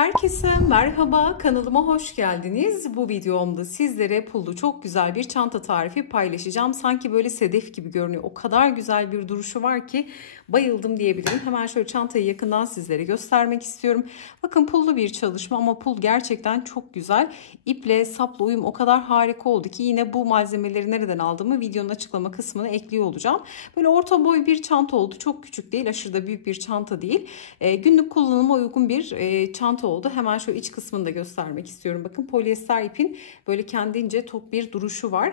Herkese merhaba, kanalıma hoş geldiniz. Bu videomda sizlere pullu çok güzel bir çanta tarifi paylaşacağım. Sanki böyle sedef gibi görünüyor. O kadar güzel bir duruşu var ki bayıldım diyebilirim. Hemen şöyle çantayı yakından sizlere göstermek istiyorum. Bakın pullu bir çalışma ama pul gerçekten çok güzel. İple sapla uyum o kadar harika oldu ki yine bu malzemeleri nereden aldığımı videonun açıklama kısmına ekliyor olacağım. Böyle orta boy bir çanta oldu. Çok küçük değil, aşırı da büyük bir çanta değil. Günlük kullanıma uygun bir çanta oldu. Hemen şöyle iç kısmını da göstermek istiyorum. Bakın polyester ipin böyle kendince tok bir duruşu var.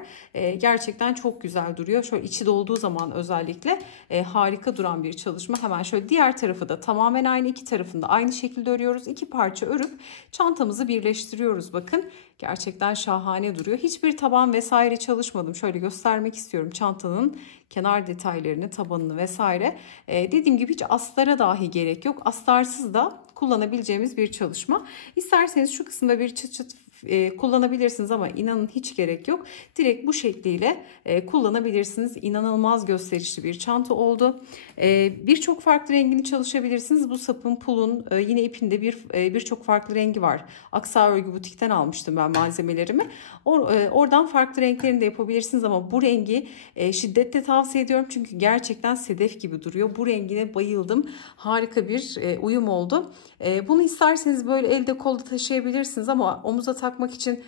Gerçekten çok güzel duruyor. Şöyle içi dolduğu zaman özellikle harika duran bir çalışma. Hemen şöyle diğer tarafı da tamamen aynı, iki tarafında aynı şekilde örüyoruz. İki parça örüp çantamızı birleştiriyoruz. Bakın gerçekten şahane duruyor. Hiçbir taban vesaire çalışmadım. Şöyle göstermek istiyorum çantanın kenar detaylarını, tabanını vesaire. Dediğim gibi hiç astara dahi gerek yok. Astarsız da kullanabileceğimiz bir çalışma. İsterseniz şu kısımda bir çıt çıt kullanabilirsiniz ama inanın hiç gerek yok. Direkt bu şekliyle kullanabilirsiniz. İnanılmaz gösterişli bir çanta oldu. Birçok farklı rengini çalışabilirsiniz. Bu sapın, pulun, yine ipinde birçok farklı rengi var. Aksa Örgü Butik'ten almıştım ben malzemelerimi. Oradan farklı renklerini de yapabilirsiniz ama bu rengi şiddetle tavsiye ediyorum. Çünkü gerçekten sedef gibi duruyor. Bu rengine bayıldım. Harika bir uyum oldu. Bunu isterseniz böyle elde kolda taşıyabilirsiniz ama omuza takmak için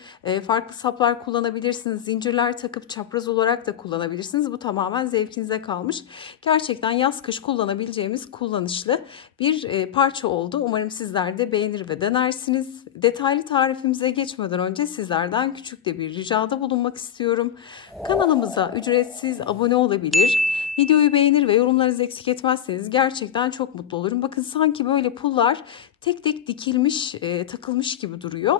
farklı saplar kullanabilirsiniz. Zincirler takıp çapraz olarak da kullanabilirsiniz. Bu tamamen zevkinize kalmış. Gerçekten yaz kış kullanabileceğimiz kullanışlı bir parça oldu. Umarım sizler de beğenir ve denersiniz. Detaylı tarifimize geçmeden önce sizlerden küçük de bir ricada bulunmak istiyorum. Kanalımıza ücretsiz abone olabilir. Videoyu beğenir ve yorumlarınızı eksik etmezseniz gerçekten çok mutlu olurum. Bakın sanki böyle pullar tek tek dikilmiş, takılmış gibi duruyor.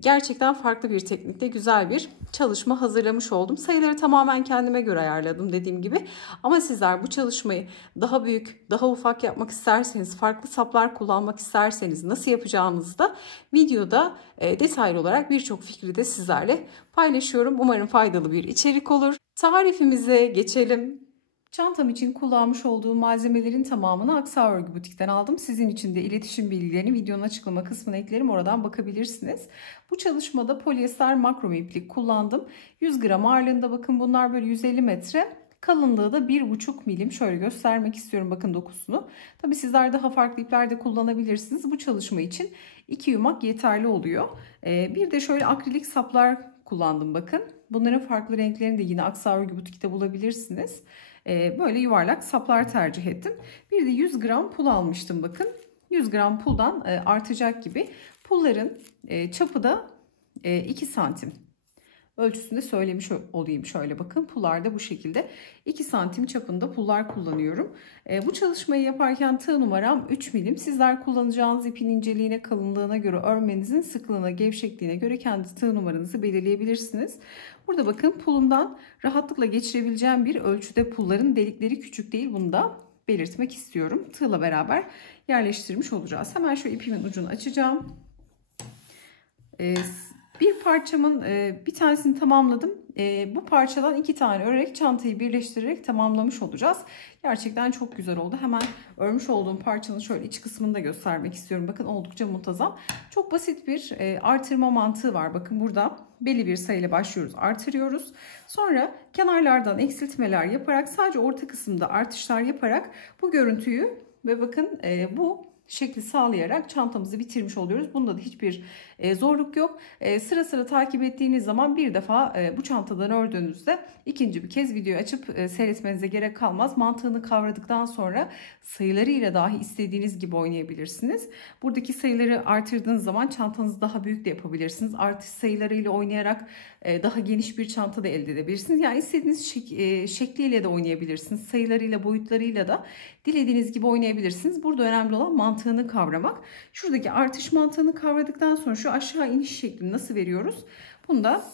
Gerçekten farklı bir teknikte güzel bir çalışma hazırlamış oldum. Sayıları tamamen kendime göre ayarladım dediğim gibi. Ama sizler bu çalışmayı daha büyük, daha ufak yapmak isterseniz, farklı saplar kullanmak isterseniz nasıl yapacağınızı da videoda detaylı olarak birçok fikri de sizlerle paylaşıyorum. Umarım faydalı bir içerik olur. Tarifimize geçelim. Çantam için kullanmış olduğum malzemelerin tamamını Aksa Örgü Butik'ten aldım. Sizin için de iletişim bilgilerini videonun açıklama kısmına eklerim. Oradan bakabilirsiniz. Bu çalışmada polyester makrome iplik kullandım. 100 gram ağırlığında, bakın bunlar böyle 150 metre. Kalınlığı da 1,5 milim. Şöyle göstermek istiyorum bakın dokusunu. Tabi sizler daha farklı ipler de kullanabilirsiniz. Bu çalışma için 2 yumak yeterli oluyor. Bir de şöyle akrilik saplar kullandım bakın. Bunların farklı renklerini de yine Aksa Örgü Butik'te bulabilirsiniz. Böyle yuvarlak saplar tercih ettim. Bir de 100 gram pul almıştım bakın. 100 gram puldan artacak gibi. Pulların çapı da 2 santim. Ölçüsünde söylemiş olayım, şöyle bakın. Pullar da bu şekilde 2 santim çapında pullar kullanıyorum. Bu çalışmayı yaparken tığ numaram 3 milim. Sizler kullanacağınız ipin inceliğine, kalınlığına göre, örmenizin sıklığına, gevşekliğine göre kendi tığ numaranızı belirleyebilirsiniz. Burada bakın pulumdan rahatlıkla geçirebileceğim bir ölçüde, pulların delikleri küçük değil, bunu da belirtmek istiyorum. Tığla beraber yerleştirmiş olacağız. Hemen şu ipimin ucunu açacağım. Bir parçamın bir tanesini tamamladım. Bu parçadan 2 tane örerek çantayı birleştirerek tamamlamış olacağız. Gerçekten çok güzel oldu. Hemen örmüş olduğum parçanın şöyle iç kısmını da göstermek istiyorum. Bakın oldukça muntazam. Çok basit bir artırma mantığı var. Bakın burada belli bir sayıyla başlıyoruz, artırıyoruz. Sonra kenarlardan eksiltmeler yaparak, sadece orta kısımda artışlar yaparak bu görüntüyü ve bakın bu şekli sağlayarak çantamızı bitirmiş oluyoruz. Bunda da hiçbir zorluk yok. Sıra sıra takip ettiğiniz zaman bir defa bu çantadan ördüğünüzde ikinci bir kez videoyu açıp seyretmenize gerek kalmaz. Mantığını kavradıktan sonra sayılarıyla dahi istediğiniz gibi oynayabilirsiniz. Buradaki sayıları artırdığınız zaman çantanızı daha büyük de yapabilirsiniz. Artış sayılarıyla oynayarak daha geniş bir çanta da elde edebilirsiniz. Yani istediğiniz şekliyle de oynayabilirsiniz. Sayılarıyla, boyutlarıyla da dilediğiniz gibi oynayabilirsiniz. Burada önemli olan mantığını kavramak. Şuradaki artış mantığını kavradıktan sonra şu aşağı iniş şeklini nasıl veriyoruz? Bunu da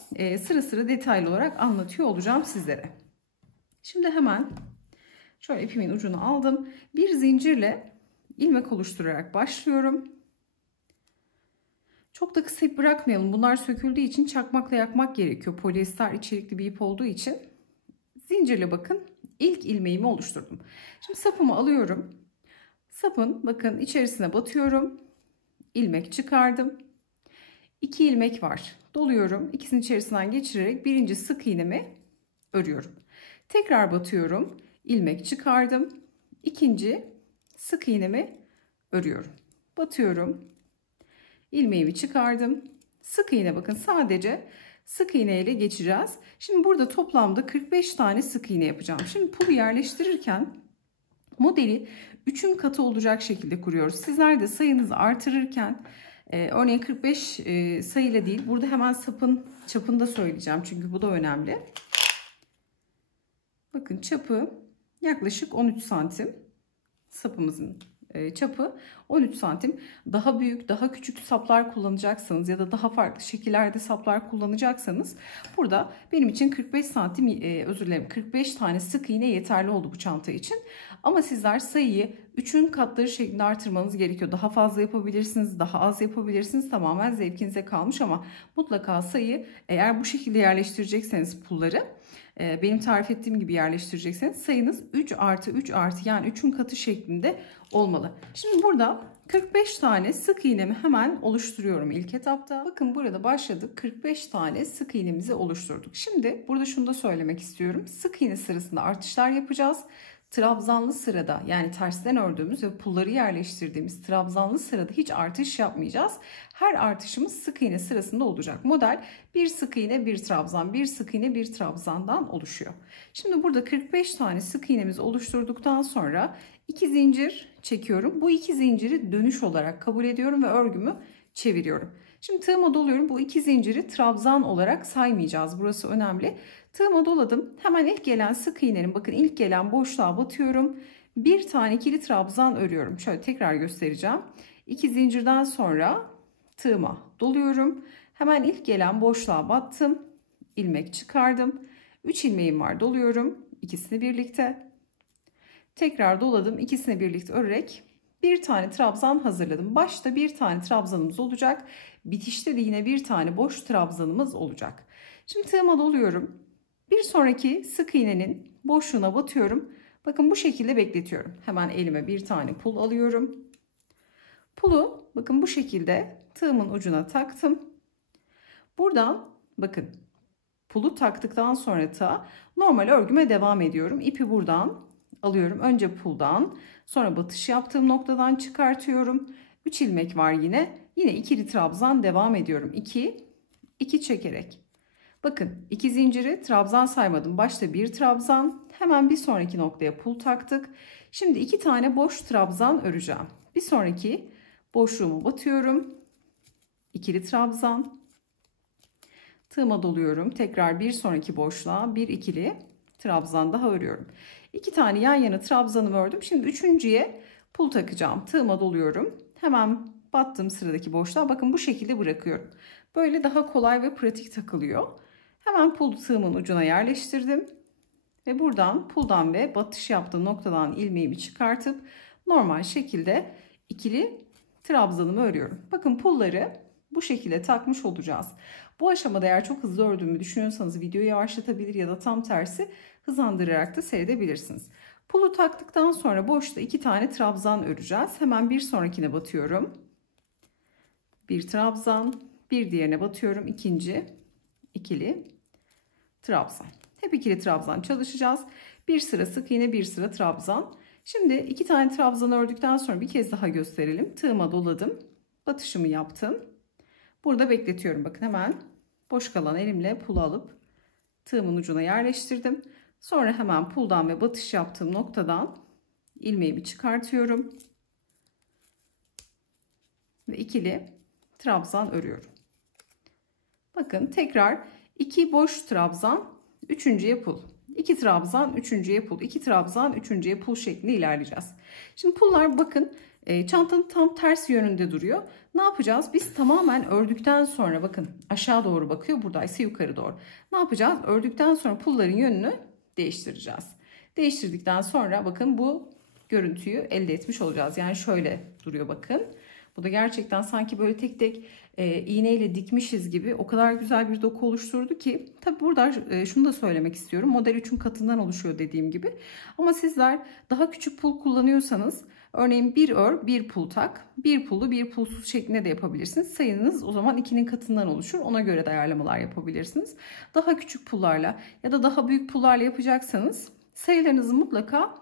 sıra sıra detaylı olarak anlatıyor olacağım sizlere. Şimdi hemen şöyle ipimin ucunu aldım. Bir zincirle ilmek oluşturarak başlıyorum. Çok da kısa ip bırakmayalım. Bunlar söküldüğü için çakmakla yakmak gerekiyor. Polyester içerikli bir ip olduğu için. Zincirle bakın ilk ilmeğimi oluşturdum. Şimdi sapımı alıyorum. Sapın bakın içerisine batıyorum. ilmek çıkardım. 2 ilmek var. Doluyorum. İkisinin içerisinden geçirerek birinci sık iğnemi örüyorum. Tekrar batıyorum. İlmek çıkardım. İkinci sık iğnemi örüyorum. Batıyorum. İlmeğimi çıkardım. Sık iğne, bakın sadece sık iğne ile geçeceğiz. Şimdi burada toplamda 45 tane sık iğne yapacağım. Şimdi pulu yerleştirirken modeli 3'ün katı olacak şekilde kuruyoruz. Sizler de sayınızı artırırken örneğin 45 sayıyla değil, burada hemen sapın çapını da söyleyeceğim çünkü bu da önemli. Bakın çapı yaklaşık 13 santim. Sapımızın çapı 13 santim. Daha büyük, daha küçük saplar kullanacaksanız ya da daha farklı şekillerde saplar kullanacaksanız burada benim için 45 santim, özür dilerim, 45 tane sık iğne yeterli oldu bu çanta için. Ama sizler sayıyı 3'ün katları şeklinde artırmanız gerekiyor. Daha fazla yapabilirsiniz, daha az yapabilirsiniz. Tamamen zevkinize kalmış ama mutlaka sayıyı, eğer bu şekilde yerleştirecekseniz pulları, benim tarif ettiğim gibi yerleştirecekseniz sayınız 3 artı 3 artı, yani 3'ün katı şeklinde olmalı. Şimdi burada 45 tane sık iğnemi hemen oluşturuyorum ilk etapta. Bakın burada başladık. 45 tane sık iğnemizi oluşturduk. Şimdi burada şunu da söylemek istiyorum. Sık iğne sırasında artışlar yapacağız. Trabzanlı sırada, yani tersten ördüğümüz ve pulları yerleştirdiğimiz trabzanlı sırada hiç artış yapmayacağız. Her artışımız sık iğne sırasında olacak. Model bir sık iğne bir trabzan, bir sık iğne bir trabzandan oluşuyor. Şimdi burada 45 tane sık iğnemizi oluşturduktan sonra 2 zincir çekiyorum. Bu 2 zinciri dönüş olarak kabul ediyorum ve örgümü çeviriyorum. Şimdi tığıma doluyorum. Bu 2 zinciri trabzan olarak saymayacağız. Burası önemli. Tığıma doladım. Hemen ilk gelen sık iğnenin, bakın ilk gelen boşluğa batıyorum. Bir tane ikili trabzan örüyorum. Şöyle tekrar göstereceğim. 2 zincirden sonra tığıma doluyorum. Hemen ilk gelen boşluğa battım. İlmek çıkardım. 3 ilmeğim var, doluyorum. İkisini birlikte. Tekrar doladım. İkisini birlikte örerek bir tane trabzan hazırladım. Başta bir tane trabzanımız olacak. Bitişte de yine bir tane boş trabzanımız olacak. Şimdi tığıma doluyorum. Bir sonraki sık iğnenin boşluğuna batıyorum. Bakın bu şekilde bekletiyorum. Hemen elime bir tane pul alıyorum. Pulu bakın bu şekilde tığımın ucuna taktım. Buradan bakın pulu taktıktan sonra tığa normal örgüme devam ediyorum. İpi buradan alıyorum. Önce puldan, sonra batış yaptığım noktadan çıkartıyorum. 3 ilmek var yine. Yine ikili trabzan devam ediyorum. 2 çekerek. Bakın 2 zinciri trabzan saymadım. Başta bir trabzan, hemen bir sonraki noktaya pul taktık. Şimdi 2 tane boş trabzan öreceğim. Bir sonraki boşluğumu batıyorum. İkili trabzan. Tığıma doluyorum. Tekrar bir sonraki boşluğa bir ikili trabzan daha örüyorum. 2 tane yan yana trabzanımı ördüm. Şimdi üçüncüye pul takacağım. Tığıma doluyorum. Hemen battığım sıradaki boşluğa bakın bu şekilde bırakıyorum. Böyle daha kolay ve pratik takılıyor. Hemen pul tığımın ucuna yerleştirdim. Ve buradan puldan ve batış yaptığım noktadan ilmeğimi çıkartıp normal şekilde ikili trabzanımı örüyorum. Bakın pulları bu şekilde takmış olacağız. Bu aşamada eğer çok hızlı ördüğümü düşünüyorsanız videoyu yavaşlatabilir ya da tam tersi hızlandırarak da seyredebilirsiniz. Pulu taktıktan sonra boşta 2 tane trabzan öreceğiz. Hemen bir sonrakine batıyorum. Bir trabzan, bir diğerine batıyorum. İkinci ikili trabzan. Hep ikili trabzan çalışacağız. Bir sıra sık iğne, bir sıra trabzan. Şimdi 2 tane trabzan ördükten sonra bir kez daha gösterelim. Tığıma doladım. Batışımı yaptım. Burada bekletiyorum. Bakın hemen boş kalan elimle pulu alıp tığımın ucuna yerleştirdim. Sonra hemen puldan ve batış yaptığım noktadan ilmeğimi çıkartıyorum. Ve ikili trabzan örüyorum. Bakın tekrar 2 boş trabzan, üçüncüye pul. 2 trabzan, üçüncüye pul. 2 trabzan, üçüncüye pul şeklinde ilerleyeceğiz. Şimdi pullar bakın çantanın tam ters yönünde duruyor. Ne yapacağız? Biz tamamen ördükten sonra bakın aşağı doğru bakıyor. Buradaysa yukarı doğru. Ne yapacağız? Ördükten sonra pulların yönünü değiştireceğiz. Değiştirdikten sonra bakın bu görüntüyü elde etmiş olacağız. Yani şöyle duruyor bakın. Bu da gerçekten sanki böyle tek tek iğneyle dikmişiz gibi o kadar güzel bir doku oluşturdu ki. Tabi burada şunu da söylemek istiyorum. Model 3'ün katından oluşuyor dediğim gibi. Ama sizler daha küçük pul kullanıyorsanız örneğin bir ör, bir pul tak, bir pullu, bir pulsuz şeklinde de yapabilirsiniz. Sayınız o zaman 2'nin katından oluşur. Ona göre de ayarlamalar yapabilirsiniz. Daha küçük pullarla ya da daha büyük pullarla yapacaksanız sayılarınızı mutlaka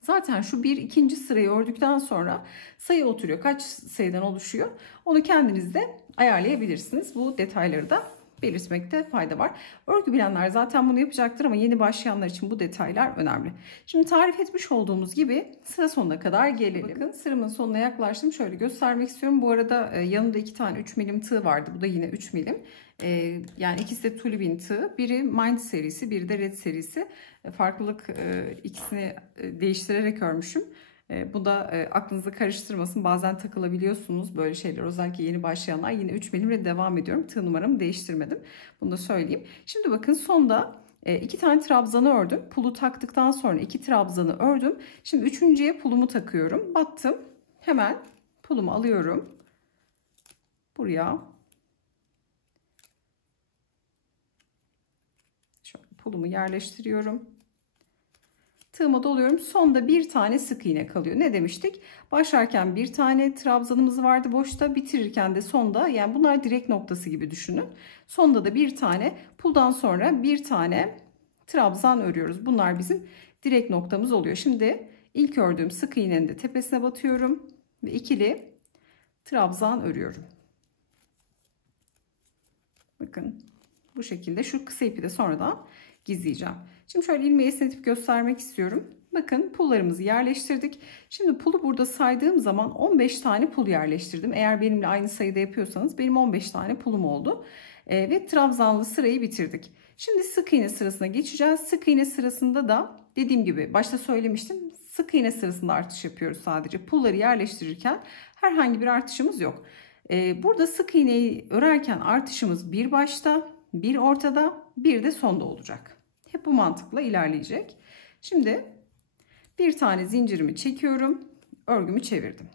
zaten şu bir ikinci sırayı ördükten sonra sayı oturuyor. Kaç sayıdan oluşuyor? Onu kendiniz de ayarlayabilirsiniz. Bu detayları da belirtmekte fayda var. Örgü bilenler zaten bunu yapacaktır ama yeni başlayanlar için bu detaylar önemli. Şimdi tarif etmiş olduğumuz gibi sıra sonuna kadar gelelim. Bakın sıramın sonuna yaklaştım. Şöyle göstermek istiyorum. Bu arada yanımda 2 tane 3 milim tığ vardı. Bu da yine 3 milim. Yani ikisi de Tulibin tığ. Biri Mind serisi, biri de Red serisi. Farklılık ikisini değiştirerek örmüşüm. Bu da aklınızı karıştırmasın. Bazen takılabiliyorsunuz böyle şeyler. Özellikle yeni başlayanlar. Yine 3 milimle devam ediyorum. Tığ numaramı değiştirmedim. Bunu da söyleyeyim. Şimdi bakın sonda 2 tane trabzanı ördüm. Pulu taktıktan sonra 2 trabzanı ördüm. Şimdi üçüncüye pulumu takıyorum. Battım. Hemen pulumu alıyorum. Buraya. Şöyle pulumu yerleştiriyorum. Tığıma doluyorum. Sonda bir tane sık iğne kalıyor. Ne demiştik? Başlarken bir tane trabzanımız vardı boşta. Bitirirken de sonda, yani bunlar direk noktası gibi düşünün. Sonda da bir tane, puldan sonra bir tane trabzan örüyoruz. Bunlar bizim direk noktamız oluyor. Şimdi ilk ördüğüm sık iğnenin de tepesine batıyorum ve ikili trabzan örüyorum. Bakın bu şekilde. Şu kısa ipi de sonradan gizleyeceğim. Şimdi şöyle ilmeği esnetip göstermek istiyorum. Bakın pullarımızı yerleştirdik. Şimdi pulu burada saydığım zaman 15 tane pul yerleştirdim. Eğer benimle aynı sayıda yapıyorsanız benim 15 tane pulum oldu. Ve trabzanlı sırayı bitirdik. Şimdi sık iğne sırasına geçeceğiz. Sık iğne sırasında da dediğim gibi başta söylemiştim. Sık iğne sırasında artış yapıyoruz sadece. Pulları yerleştirirken herhangi bir artışımız yok. Burada sık iğneyi örerken artışımız bir başta, bir ortada, bir de sonda olacak. Hep bu mantıkla ilerleyecek. Şimdi bir tane zincirimi çekiyorum. Örgümü çevirdim.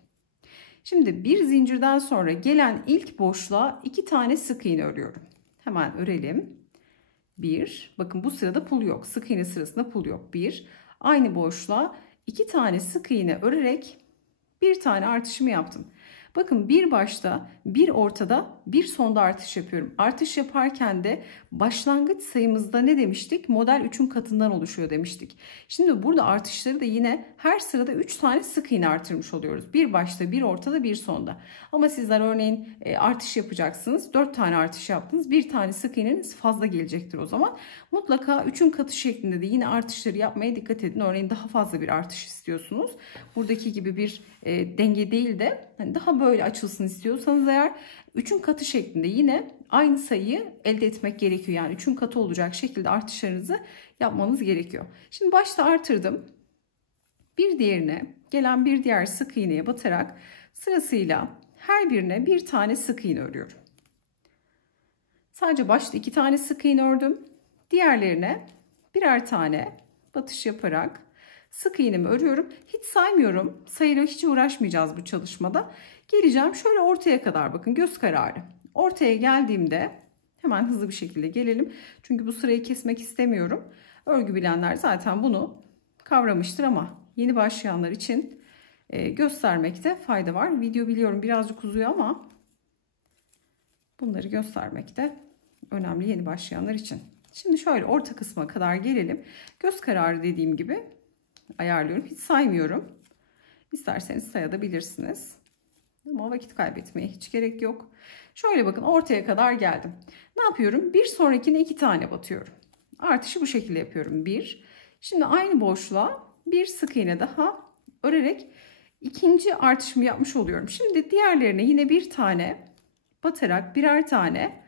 Şimdi bir zincirden sonra gelen ilk boşluğa 2 tane sık iğne örüyorum. Hemen örelim. 1. Bakın bu sırada pul yok. Sık iğne sırasında pul yok. 1. Aynı boşluğa 2 tane sık iğne örerek bir tane artışımı yaptım. Bakın bir başta, bir ortada, bir sonda artış yapıyorum. Artış yaparken de başlangıç sayımızda ne demiştik? Model 3'ün katından oluşuyor demiştik. Şimdi burada artışları da yine her sırada 3 tane sık iğne artırmış oluyoruz. Bir başta, bir ortada, bir sonda. Ama sizler örneğin artış yapacaksınız. 4 tane artış yaptınız. Bir tane sık iğneniz fazla gelecektir o zaman. Mutlaka 3'ün katı şeklinde de yine artışları yapmaya dikkat edin. Örneğin daha fazla bir artış istiyorsunuz. Buradaki gibi bir denge değil de hani daha böyle açılsın istiyorsanız eğer 3'ün katı şeklinde yine aynı sayıyı elde etmek gerekiyor. Yani 3'ün katı olacak şekilde artışlarınızı yapmanız gerekiyor. Şimdi başta artırdım. Bir diğerine gelen bir diğer sık iğneye batarak sırasıyla her birine bir tane sık iğne örüyorum. Sadece başta 2 tane sık iğne ördüm. Diğerlerine birer tane batış yaparak sık iğnemi örüyorum. Hiç saymıyorum. Sayıyla hiç uğraşmayacağız bu çalışmada. Geleceğim şöyle ortaya kadar, bakın göz kararı. Ortaya geldiğimde hemen hızlı bir şekilde gelelim. Çünkü bu sırayı kesmek istemiyorum. Örgü bilenler zaten bunu kavramıştır ama yeni başlayanlar için göstermekte fayda var. Video biliyorum birazcık uzuyor ama bunları göstermekte önemli yeni başlayanlar için. Şimdi şöyle orta kısma kadar gelelim. Göz kararı dediğim gibi ayarlıyorum. Hiç saymıyorum. İsterseniz sayabilirsiniz. Ama vakit kaybetmeye hiç gerek yok. Şöyle bakın ortaya kadar geldim. Ne yapıyorum? Bir sonrakine 2 tane batıyorum. Artışı bu şekilde yapıyorum. 1. Şimdi aynı boşluğa bir sık iğne daha örerek ikinci artışımı yapmış oluyorum. Şimdi diğerlerine yine bir tane batarak, birer tane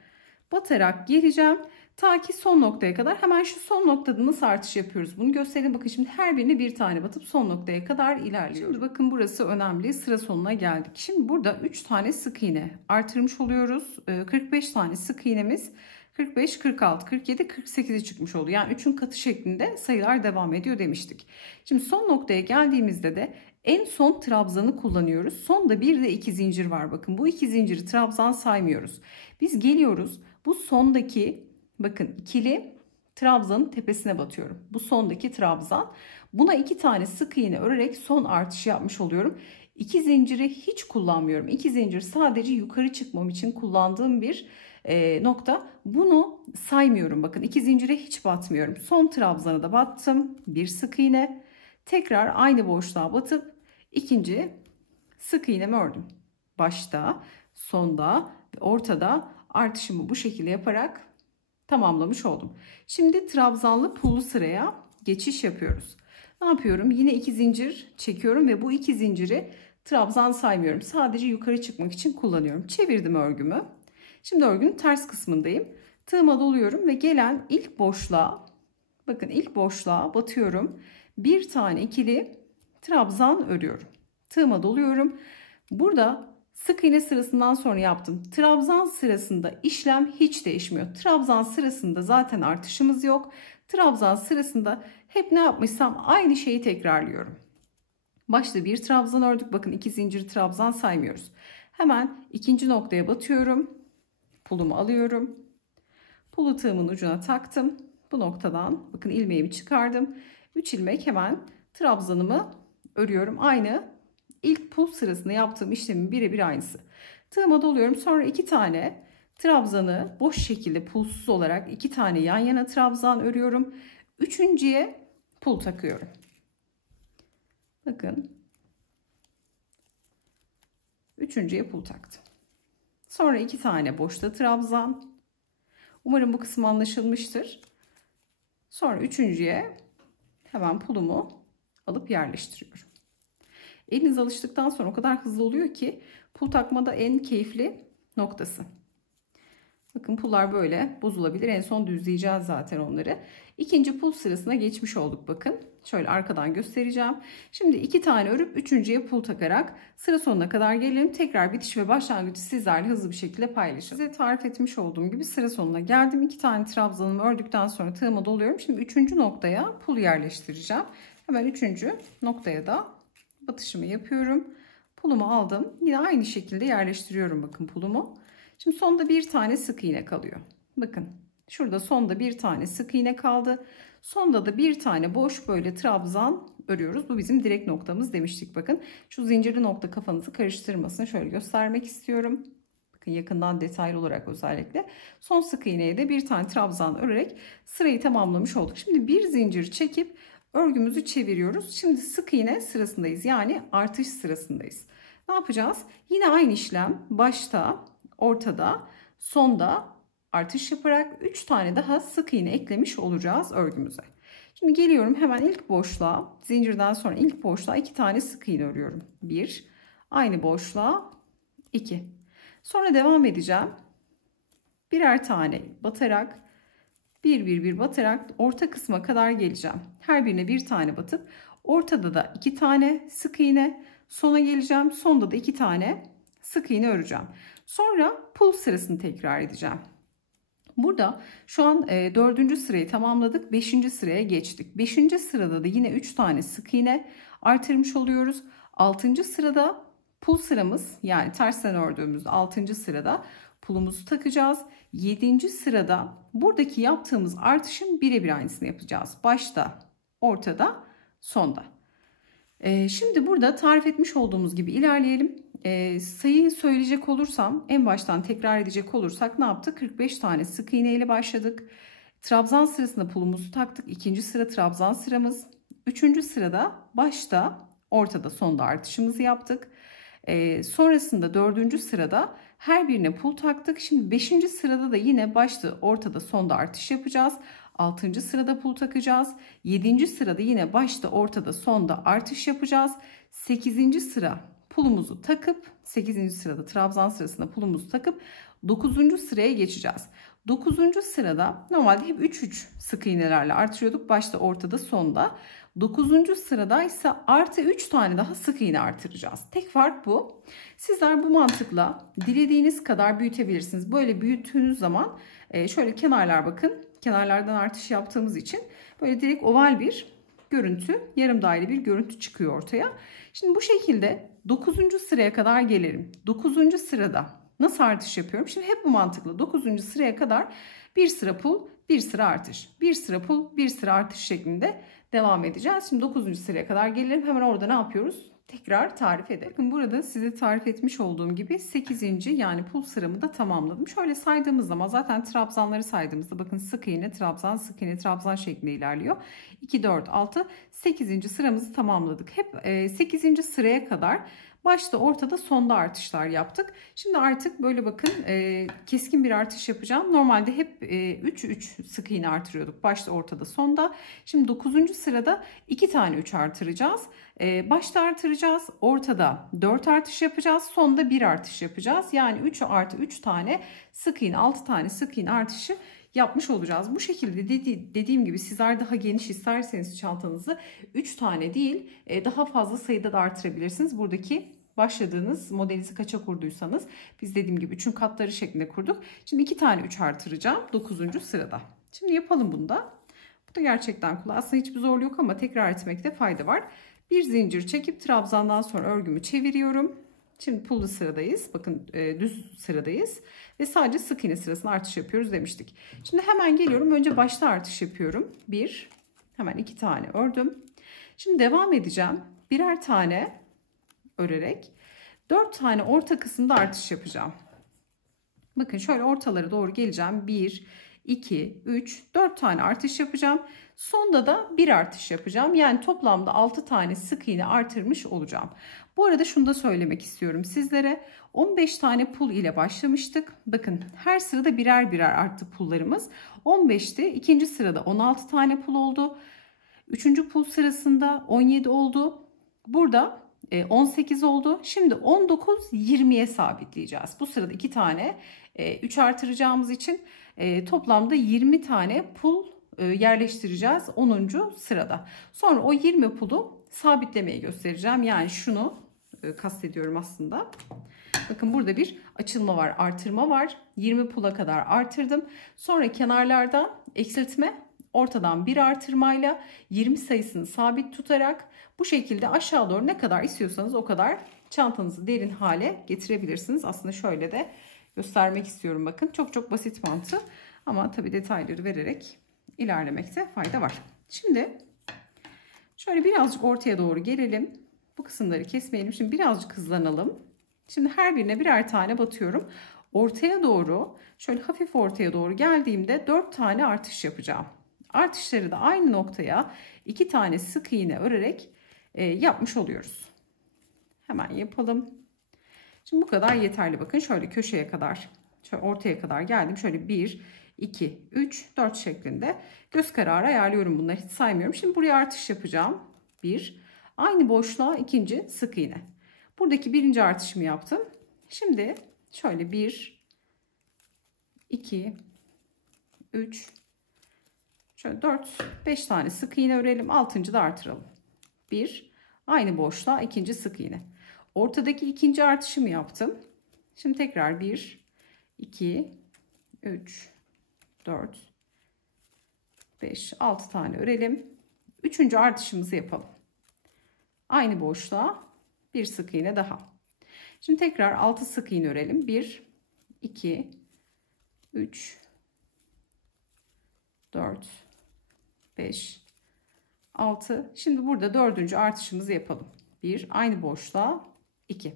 batarak geleceğim. Ta ki son noktaya kadar. Hemen şu son noktada nasıl artış yapıyoruz bunu göstereyim. Bakın şimdi her birine bir tane batıp son noktaya kadar ilerliyoruz. Şimdi bakın burası önemli. Sıra sonuna geldik. Şimdi burada 3 tane sık iğne artırmış oluyoruz. 45 tane sık iğnemiz 45, 46, 47, 48'e çıkmış oldu. Yani 3'ün katı şeklinde sayılar devam ediyor demiştik. Şimdi son noktaya geldiğimizde de en son trabzanı kullanıyoruz. Sonda bir de 2 zincir var. Bakın bu 2 zinciri trabzan saymıyoruz. Biz geliyoruz bu sondaki bakın ikili trabzanın tepesine batıyorum. Bu sondaki trabzan. Buna 2 tane sık iğne örerek son artışı yapmış oluyorum. 2 zinciri hiç kullanmıyorum. 2 zincir sadece yukarı çıkmam için kullandığım bir nokta. Bunu saymıyorum. Bakın 2 zincire hiç batmıyorum. Son trabzana da battım. Bir sık iğne. Tekrar aynı boşluğa batıp ikinci sık iğnemi ördüm. Başta, sonda ve ortada artışımı bu şekilde yaparak tamamlamış oldum. Şimdi trabzanlı pullu sıraya geçiş yapıyoruz. Ne yapıyorum? Yine 2 zincir çekiyorum ve bu 2 zinciri trabzan saymıyorum. Sadece yukarı çıkmak için kullanıyorum. Çevirdim örgümü. Şimdi örgünün ters kısmındayım. Tığıma doluyorum ve gelen ilk boşluğa, bakın ilk boşluğa batıyorum. Bir tane ikili trabzan örüyorum. Tığıma doluyorum. Burada sık iğne sırasından sonra yaptım. Trabzan sırasında işlem hiç değişmiyor. Trabzan sırasında zaten artışımız yok. Trabzan sırasında hep ne yapmışsam aynı şeyi tekrarlıyorum. Başta bir trabzan ördük. Bakın 2 zincir trabzan saymıyoruz. Hemen ikinci noktaya batıyorum. Pulumu alıyorum. Pulu tığımın ucuna taktım. Bu noktadan bakın ilmeğimi çıkardım. 3 ilmek hemen trabzanımı örüyorum. Aynı ilk pul sırasında yaptığım işlemin birebir aynısı. Tığıma doluyorum. Sonra 2 tane trabzanı boş şekilde pulsuz olarak 2 tane yan yana trabzan örüyorum. Üçüncüye pul takıyorum. Bakın. Üçüncüye pul taktım. Sonra 2 tane boşta trabzan. Umarım bu kısım anlaşılmıştır. Sonra üçüncüye hemen pulumu alıp yerleştiriyorum. Eliniz alıştıktan sonra o kadar hızlı oluyor ki pul takmada en keyifli noktası. Bakın pullar böyle bozulabilir. En son düzleyeceğiz zaten onları. İkinci pul sırasına geçmiş olduk bakın. Şöyle arkadan göstereceğim. Şimdi 2 tane örüp üçüncüye pul takarak sıra sonuna kadar gelelim. Tekrar bitiş ve başlangıcı sizlerle hızlı bir şekilde paylaşacağım. Size tarif etmiş olduğum gibi sıra sonuna geldim. 2 tane trabzanımı ördükten sonra tığıma doluyorum. Şimdi 3. noktaya pul yerleştireceğim. Hemen 3. noktaya da batışımı yapıyorum. Pulumu aldım. Yine aynı şekilde yerleştiriyorum bakın pulumu. Şimdi sonda bir tane sık iğne kalıyor. Bakın şurada sonda bir tane sık iğne kaldı. Sonda da bir tane boş böyle trabzan örüyoruz. Bu bizim direkt noktamız demiştik bakın. Şu zincirli nokta kafanızı karıştırmasın. Şöyle göstermek istiyorum. Bakın yakından detaylı olarak özellikle. Son sık iğneye de bir tane trabzan örerek sırayı tamamlamış olduk. Şimdi bir zincir çekip örgümüzü çeviriyoruz. Şimdi sık iğne sırasındayız. Yani artış sırasındayız. Ne yapacağız? Yine aynı işlem başta, ortada, sonda artış yaparak 3 tane daha sık iğne eklemiş olacağız örgümüze. Şimdi geliyorum hemen ilk boşluğa, zincirden sonra ilk boşluğa 2 tane sık iğne örüyorum. 1, aynı boşluğa 2. Sonra devam edeceğim. Birer tane batarak bir batarak orta kısma kadar geleceğim. Her birine bir tane batıp ortada da 2 tane sık iğne, sona geleceğim. Sonda da 2 tane sık iğne öreceğim. Sonra pul sırasını tekrar edeceğim. Burada şu an 4. sırayı tamamladık. 5. sıraya geçtik. 5. sırada da yine 3 tane sık iğne artırmış oluyoruz. 6. sırada pul sıramız, yani tersten ördüğümüz 6. sırada pulumuzu takacağız. 7. sırada buradaki yaptığımız artışın birebir aynısını yapacağız. Başta, ortada, sonda. Şimdi burada tarif etmiş olduğumuz gibi ilerleyelim. Sayıyı söyleyecek olursam, en baştan tekrar edecek olursak ne yaptık? 45 tane sık iğne ile başladık. Trabzan sırasında pulumuzu taktık. 2. sıra trabzan sıramız. 3. sırada başta, ortada, sonda artışımızı yaptık. Sonrasında 4. sırada her birine pul taktık. Şimdi 5. sırada da yine başta, ortada, sonda artış yapacağız. 6. sırada pul takacağız. 7. sırada yine başta, ortada, sonda artış yapacağız. 8. sıra pulumuzu takıp 8. sırada trabzan sırasında pulumuzu takıp 9. sıraya geçeceğiz. 9. sırada normalde hep 3-3 sık iğnelerle artırıyorduk. Başta, ortada, sonda. 9. sırada ise artı 3 tane daha sık iğne artıracağız. Tek fark bu. Sizler bu mantıkla dilediğiniz kadar büyütebilirsiniz. Böyle büyüttüğünüz zaman Şöyle kenarlar bakın. Kenarlardan artış yaptığımız için böyle direkt oval bir görüntü, yarım daire bir görüntü çıkıyor ortaya. Şimdi bu şekilde 9. sıraya kadar gelelim. 9. sırada nasıl artış yapıyorum? Şimdi hep bu mantıkla 9. sıraya kadar bir sıra pul, bir sıra artış. Bir sıra pul, bir sıra artış şeklinde devam edeceğiz. Şimdi 9. sıraya kadar gelelim. Hemen orada ne yapıyoruz? Tekrar tarif edelim. Bakın burada size tarif etmiş olduğum gibi 8. yani pul sıramı da tamamladım. Şöyle saydığımız zaman zaten trabzanları saydığımızda bakın sık iğne, trabzan, sık iğne, trabzan şeklinde ilerliyor. 2, 4, 6, 8. sıramızı tamamladık. Hep 8. sıraya kadar başta, ortada, sonda artışlar yaptık. Şimdi artık böyle bakın keskin bir artış yapacağım. Normalde hep 3 sık iğne artırıyorduk. Başta, ortada, sonda. Şimdi 9. sırada 2 tane 3 artıracağız. Başta artıracağız. Ortada 4 artış yapacağız. Sonda 1 artış yapacağız. Yani 3 artı 3 tane sık iğne, 6 tane sık iğne artışı yapmış olacağız. Bu şekilde dediğim gibi sizler daha geniş isterseniz çantanızı 3 tane değil daha fazla sayıda da artırabilirsiniz. Buradaki başladığınız modelinizi kaça kurduysanız, biz dediğim gibi 3'ün katları şeklinde kurduk. Şimdi 2 tane 3 artıracağım 9. sırada. Şimdi yapalım bunu da. Bu da gerçekten kolay. Aslında hiçbir zorluğu yok ama tekrar etmekte fayda var. Bir zincir çekip trabzandan sonra örgümü çeviriyorum. Şimdi pullu sıradayız. Bakın düz sıradayız. Ve sadece sık iğne sırasına artış yapıyoruz demiştik. Şimdi hemen geliyorum. Önce başta artış yapıyorum. 1, hemen 2 tane ördüm. Şimdi devam edeceğim. Birer tane örerek 4 tane orta kısımda artış yapacağım. Bakın şöyle ortalara doğru geleceğim. 1, 2, 3, 4 tane artış yapacağım. Sonda da bir artış yapacağım. Yani toplamda 6 tane sık iğne artırmış olacağım. Bu arada şunu da söylemek istiyorum sizlere. 15 tane pul ile başlamıştık. Bakın her sırada birer birer arttı pullarımız. 15'te ikinci sırada 16 tane pul oldu. Üçüncü pul sırasında 17 oldu. Burada 18 oldu. Şimdi 19-20'ye sabitleyeceğiz. Bu sırada 2 tane 3 artıracağımız için toplamda 20 tane pul yerleştireceğiz 10. sırada. Sonra o 20 pulu sabitlemeyi göstereceğim. Yani şunu kastediyorum aslında. Bakın burada bir açılma var, artırma var. 20 pula kadar artırdım. Sonra kenarlardan eksiltme, ortadan bir artırmayla 20 sayısını sabit tutarak bu şekilde aşağı doğru ne kadar istiyorsanız o kadar çantanızı derin hale getirebilirsiniz. Aslında şöyle de göstermek istiyorum. Bakın çok çok basit mantığı ama tabii detayları vererek ilerlemekte fayda var. Şimdi şöyle birazcık ortaya doğru gelelim. Bu kısımları kesmeyelim. Şimdi birazcık hızlanalım. Şimdi her birine birer tane batıyorum. Ortaya doğru, şöyle hafif ortaya doğru geldiğimde 4 tane artış yapacağım. Artışları da aynı noktaya 2 tane sık iğne örerek yapmış oluyoruz. Hemen yapalım. Şimdi bu kadar yeterli. Bakın şöyle köşeye kadar, şöyle ortaya kadar geldim. Şöyle 1, 2, 3, 4 şeklinde göz kararı ayarlıyorum bunları. Hiç saymıyorum. Şimdi buraya artış yapacağım. 1, aynı boşluğa ikinci sık iğne. Buradaki birinci artışımı yaptım. Şimdi şöyle 1, 2, 3, şöyle 4, 5 tane sık iğne örelim. 6. da artıralım. 1, aynı boşluğa ikinci sık iğne. Ortadaki ikinci artışımı yaptım. Şimdi tekrar 1, 2, 3, 4, 5, 6 tane örelim. 3. artışımızı yapalım. Aynı boşluğa bir sık iğne daha. Şimdi tekrar 6 sık iğne örelim. 1, 2, 3, 4, 5, 6. Şimdi burada 4. artışımızı yapalım. 1, aynı boşluğa 2.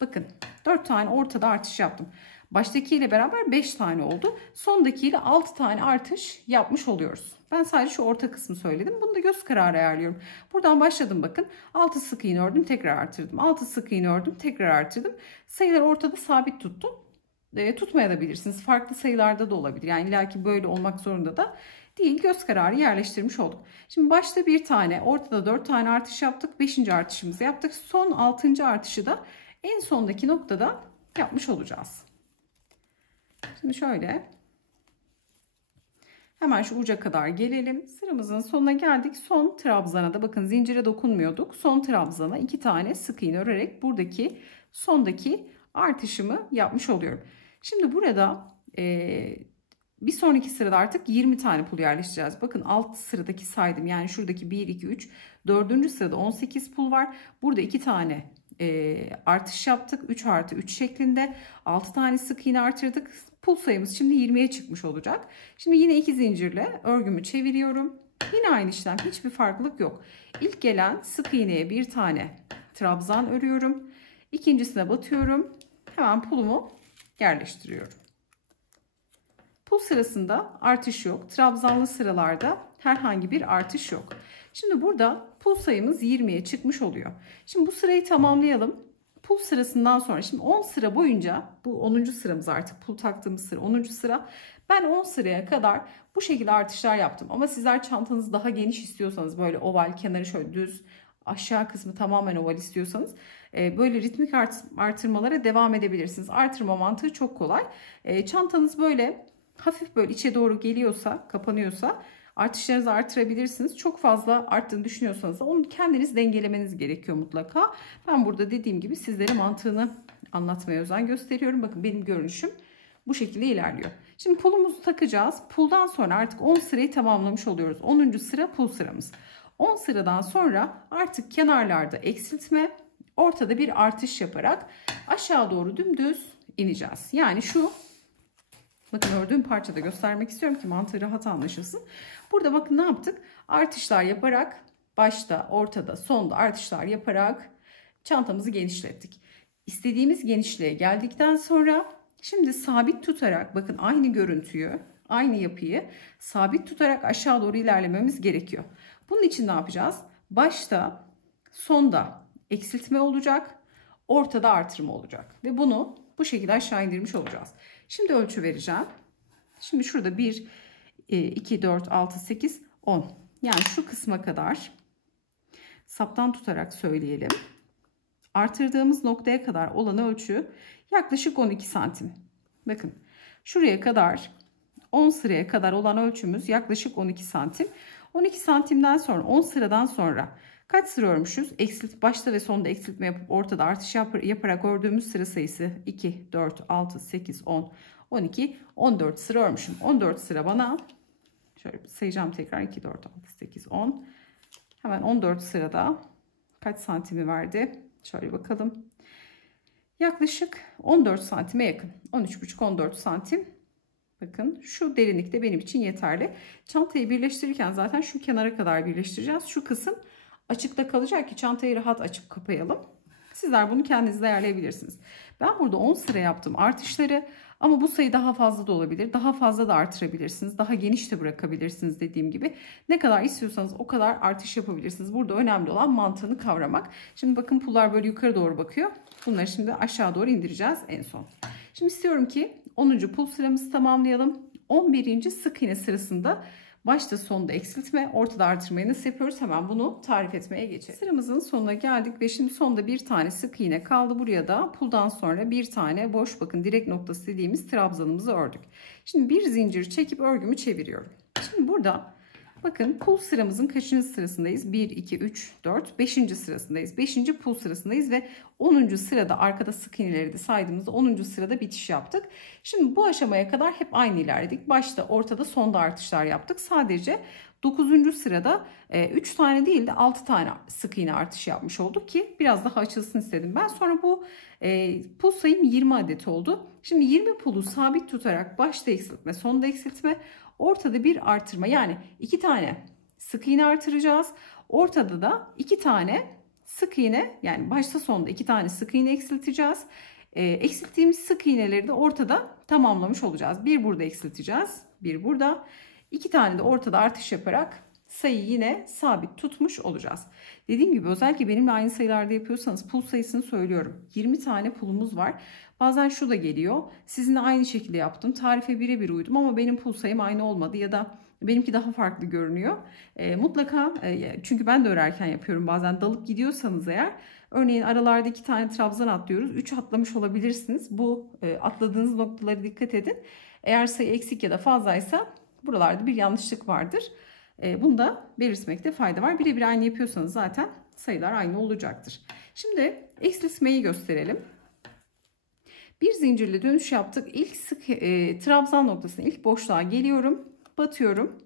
Bakın 4 tane ortada artış yaptım. Baştaki ile beraber 5 tane oldu. Sondaki ile 6 tane artış yapmış oluyoruz. Ben sadece şu orta kısmı söyledim. Bunu da göz kararı ayarlıyorum. Buradan başladım bakın. 6 sık iğne ördüm, tekrar artırdım. 6 sık iğne ördüm, tekrar artırdım. Sayılar ortada sabit tuttum. Tutmayabilirsiniz. Farklı sayılarda da olabilir. Yani illaki böyle olmak zorunda da değil. Göz kararı yerleştirmiş olduk. Şimdi başta bir tane, ortada 4 tane artış yaptık. 5. artışımızı yaptık. Son 6. artışı da en sondaki noktada yapmış olacağız. Şimdi şöyle hemen şu uca kadar gelelim. Sıramızın sonuna geldik. Son trabzana da bakın zincire dokunmuyorduk. Son trabzana 2 tane sık iğne örerek buradaki sondaki artışımı yapmış oluyorum. Şimdi burada Bir sonraki sırada artık 20 tane pul yerleştireceğiz. Bakın alt sıradaki saydım. Yani şuradaki 1, 2, 3. 4. sırada 18 pul var. Burada 2 tane artış yaptık. 3 artı 3 şeklinde. 6 tane sık iğne artırdık. Pul sayımız şimdi 20'ye çıkmış olacak. Şimdi yine 2 zincirle örgümü çeviriyorum. Yine aynı işlem. Hiçbir farklılık yok. İlk gelen sık iğneye bir tane trabzan örüyorum. İkincisine batıyorum. Hemen pulumu yerleştiriyorum. Pul sırasında artış yok. Trabzanlı sıralarda herhangi bir artış yok. Şimdi burada pul sayımız 20'ye çıkmış oluyor. Şimdi bu sırayı tamamlayalım. Pul sırasından sonra şimdi 10 sıra boyunca, bu 10. sıramız artık pul taktığımız sıra 10. sıra. Ben 10 sıraya kadar bu şekilde artışlar yaptım. Ama sizler çantanızı daha geniş istiyorsanız, böyle oval, kenarı şöyle düz, aşağı kısmı tamamen oval istiyorsanız böyle ritmik artırmalara devam edebilirsiniz. Artırma mantığı çok kolay. Çantanız böyle hafif böyle içe doğru geliyorsa, kapanıyorsa artışlarınızı artırabilirsiniz. Çok fazla arttığını düşünüyorsanız da onu kendiniz dengelemeniz gerekiyor mutlaka. Ben burada dediğim gibi sizlere mantığını anlatmaya özen gösteriyorum. Bakın benim görünüşüm bu şekilde ilerliyor. Şimdi pulumuzu takacağız. Puldan sonra artık 10 sırayı tamamlamış oluyoruz. 10. sıra pul sıramız. 10 sıradan sonra artık kenarlarda eksiltme, ortada bir artış yaparak aşağı doğru dümdüz ineceğiz. Yani şu, bakın ördüğüm parçada göstermek istiyorum ki mantığı rahat anlaşılsın. Burada bakın ne yaptık? Artışlar yaparak başta, ortada, sonda artışlar yaparak çantamızı genişlettik. İstediğimiz genişliğe geldikten sonra şimdi sabit tutarak, bakın aynı görüntüyü, aynı yapıyı sabit tutarak aşağı doğru ilerlememiz gerekiyor. Bunun için ne yapacağız? Başta, sonda eksiltme olacak, ortada artırma olacak ve bunu bu şekilde aşağı indirmiş olacağız. Şimdi ölçü vereceğim. Şimdi şurada 1, 2, 4, 6, 8, 10. Yani şu kısma kadar saptan tutarak söyleyelim. Artırdığımız noktaya kadar olan ölçü yaklaşık 12 santim. Bakın şuraya kadar 10 sıraya kadar olan ölçümüz yaklaşık 12 santim. 12 santimden sonra 10 sıradan sonra kaç sıra örmüşüz? Başta ve sonda eksiltme yapıp ortada artış yaparak ördüğümüz sıra sayısı 2, 4, 6, 8, 10, 12, 14 sıra örmüşüm. 14 sıra bana, şöyle sayacağım tekrar, 2, 4, 6, 8, 10. Hemen 14 sırada kaç santimi verdi? Şöyle bakalım. Yaklaşık 14 santime yakın. 13,5-14 santim. Bakın şu derinlikte benim için yeterli. Çantayı birleştirirken zaten şu kenara kadar birleştireceğiz. Şu kısım açıkta kalacak ki çantayı rahat açıp kapayalım. Sizler bunu kendiniz ayarlayabilirsiniz. Ben burada 10 sıra yaptım artışları ama bu sayı daha fazla da olabilir. Daha fazla da artırabilirsiniz. Daha geniş de bırakabilirsiniz dediğim gibi. Ne kadar istiyorsanız o kadar artış yapabilirsiniz. Burada önemli olan mantığını kavramak. Şimdi bakın pullar böyle yukarı doğru bakıyor. Bunları şimdi aşağı doğru indireceğiz en son. Şimdi istiyorum ki 10. pul sıramızı tamamlayalım. 11. sık iğne sırasında başta sonda eksiltme, ortada artırmayı nasıl yapıyoruz? Hemen bunu tarif etmeye geçelim. Sıramızın sonuna geldik ve şimdi sonda bir tane sık iğne kaldı. Buraya da puldan sonra bir tane boş, bakın direk noktası dediğimiz trabzanımızı ördük. Şimdi bir zincir çekip örgümü çeviriyorum. Şimdi burada bakın pul sıramızın kaçıncı sırasındayız? 1, 2, 3, 4, 5. sırasındayız. 5. pul sırasındayız ve 10. sırada, arkada sık iğneleri de saydığımızda 10. sırada bitiş yaptık. Şimdi bu aşamaya kadar hep aynı ilerledik. Başta, ortada, sonda artışlar yaptık. Sadece 9. sırada 3 tane değil de 6 tane sık iğne artış yapmış olduk ki biraz daha açılsın istedim ben. Sonra bu pul sayım 20 adet oldu. Şimdi 20 pulu sabit tutarak başta eksiltme, sonda eksiltme, ortada bir artırma, yani 2 tane sık iğne artıracağız. Ortada da 2 tane sık iğne, yani başta sonda 2 tane sık iğne eksilteceğiz. Eksilttiğimiz sık iğneleri de ortada tamamlamış olacağız. Bir burada eksilteceğiz, bir burada. 2 tane de ortada artış yaparak sayıyı yine sabit tutmuş olacağız. Dediğim gibi özellikle benimle aynı sayılarda yapıyorsanız pul sayısını söylüyorum. 20 tane pulumuz var. Bazen şu da geliyor. Sizinle aynı şekilde yaptım. Tarife birebir uydum ama benim pul sayım aynı olmadı ya da benimki daha farklı görünüyor. Mutlaka çünkü ben de örerken yapıyorum. Bazen dalıp gidiyorsanız eğer, örneğin aralarda 2 tane trabzan atlıyoruz. 3 atlamış olabilirsiniz. Bu atladığınız noktalara dikkat edin. Eğer sayı eksik ya da fazlaysa buralarda bir yanlışlık vardır. Bunu da belirtmekte fayda var. Birebir aynı yapıyorsanız zaten sayılar aynı olacaktır. Şimdi eksiltmeyi gösterelim. Bir zincirle dönüş yaptık. İlk sık trabzan noktasına, ilk boşluğa geliyorum. Batıyorum.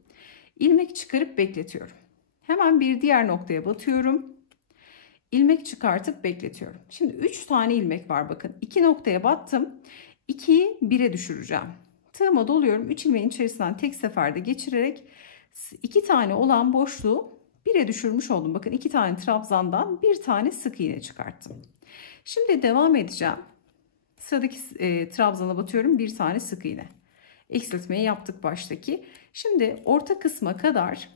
İlmek çıkarıp bekletiyorum. Hemen bir diğer noktaya batıyorum. İlmek çıkartıp bekletiyorum. Şimdi 3 tane ilmek var bakın. 2 noktaya battım. 2'yi 1'e düşüreceğim. Tığıma doluyorum. 3 ilmeğin içerisinden tek seferde geçirerek 2 tane olan boşluğu 1'e düşürmüş oldum. Bakın 2 tane trabzandan bir tane sık iğne çıkarttım. Şimdi devam edeceğim. Sıradaki trabzana batıyorum. Bir tane sık iğne. Eksiltmeyi yaptık baştaki. Şimdi orta kısma kadar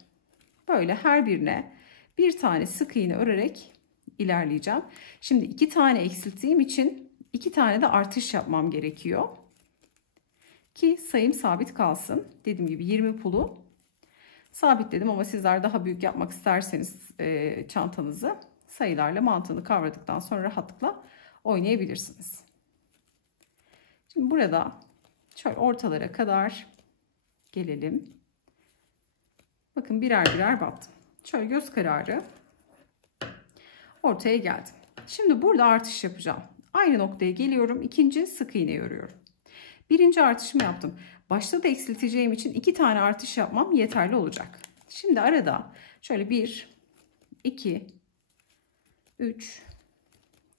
böyle her birine bir tane sık iğne örerek ilerleyeceğim. Şimdi 2 tane eksilttiğim için 2 tane de artış yapmam gerekiyor. Ki sayım sabit kalsın. Dediğim gibi 20 pulu sabitledim ama sizler daha büyük yapmak isterseniz çantanızı sayılarla mantığını kavradıktan sonra rahatlıkla oynayabilirsiniz. Şimdi burada şöyle ortalara kadar gelelim. Bakın birer birer battım. Şöyle göz kararı ortaya geldim. Şimdi burada artış yapacağım. Aynı noktaya geliyorum. İkinci sık iğne örüyorum. Birinci artışımı yaptım. Başta da eksilteceğim için 2 tane artış yapmam yeterli olacak. Şimdi arada şöyle 1, 2, 3,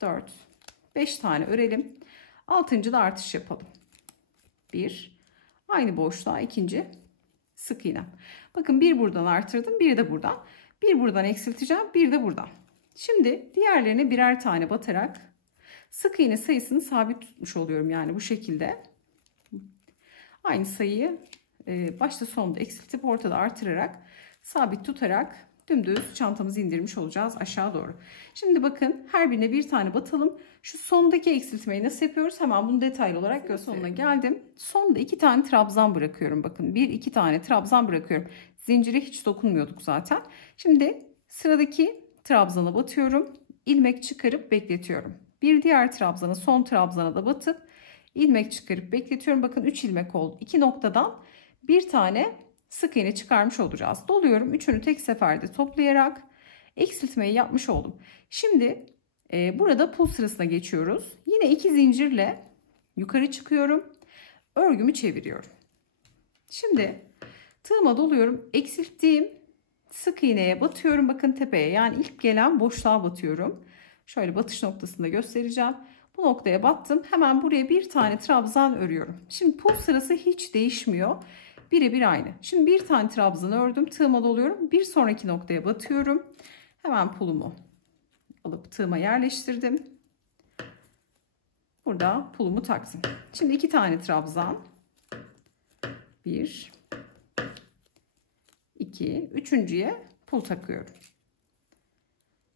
4, 5 tane örelim. 6. da artış yapalım. 1, aynı boşluğa ikinci sık iğne. Bakın bir buradan artırdım, bir de buradan. Bir buradan eksilteceğim, bir de buradan. Şimdi diğerlerine birer tane batarak sık iğne sayısını sabit tutmuş oluyorum. Yani bu şekilde. Aynı sayıyı başta sonda eksiltip ortada artırarak sabit tutarak dümdüz çantamızı indirmiş olacağız aşağı doğru. Şimdi bakın her birine bir tane batalım. Şu sondaki eksiltmeyi nasıl yapıyoruz? Hemen bunu detaylı olarak göstereyim. Sonuna geldim. Sonda 2 tane trabzan bırakıyorum. Bakın 1-2 tane trabzan bırakıyorum. Zincire hiç dokunmuyorduk zaten. Şimdi sıradaki trabzana batıyorum. İlmek çıkarıp bekletiyorum. Bir diğer trabzana, son trabzana da batıp ilmek çıkarıp bekletiyorum. Bakın 3 ilmek oldu. 2 noktadan bir tane sık iğne çıkarmış olacağız. Doluyorum. Üçünü tek seferde toplayarak eksiltmeyi yapmış oldum. Şimdi burada pul sırasına geçiyoruz. Yine 2 zincirle yukarı çıkıyorum. Örgümü çeviriyorum. Şimdi tığıma doluyorum. Eksilttiğim sık iğneye batıyorum. Bakın tepeye, yani ilk gelen boşluğa batıyorum. Şöyle batış noktasında göstereceğim. Bu noktaya battım. Hemen buraya bir tane trabzan örüyorum. Şimdi pul sırası hiç değişmiyor. Birebir aynı. Şimdi bir tane trabzan ördüm. Tığıma doluyorum. Bir sonraki noktaya batıyorum. Hemen pulumu alıp tığıma yerleştirdim. Burada pulumu taktım. Şimdi 2 tane trabzan. 1, 2, üçüncüye pul takıyorum.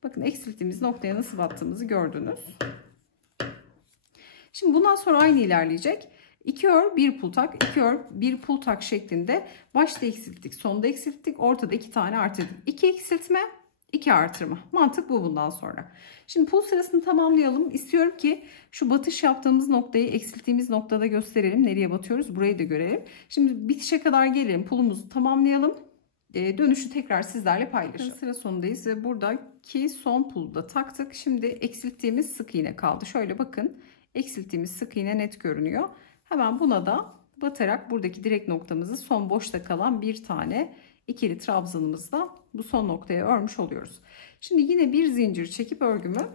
Bakın eksilttiğimiz noktaya nasıl battığımızı gördünüz. Şimdi bundan sonra aynı ilerleyecek. 2 ör 1 pul tak, 2 ör 1 pul tak şeklinde başta eksilttik, sonda eksilttik, ortada 2 tane artırdık. 2 eksiltme, 2 artırma. Mantık bu bundan sonra. Şimdi pul sırasını tamamlayalım. İstiyorum ki şu batış yaptığımız noktayı eksilttiğimiz noktada gösterelim. Nereye batıyoruz? Burayı da görelim. Şimdi bitişe kadar gelelim. Pulumuzu tamamlayalım. Dönüşü tekrar sizlerle paylaşalım. Sıra sonundayız ve buradaki son pulu da taktık. Şimdi eksilttiğimiz sık iğne kaldı. Şöyle bakın. Eksilttiğimiz sık iğne net görünüyor. Hemen buna da batarak buradaki direk noktamızı, son boşta kalan bir tane ikili trabzanımızla bu son noktaya örmüş oluyoruz. Şimdi yine bir zincir çekip örgümü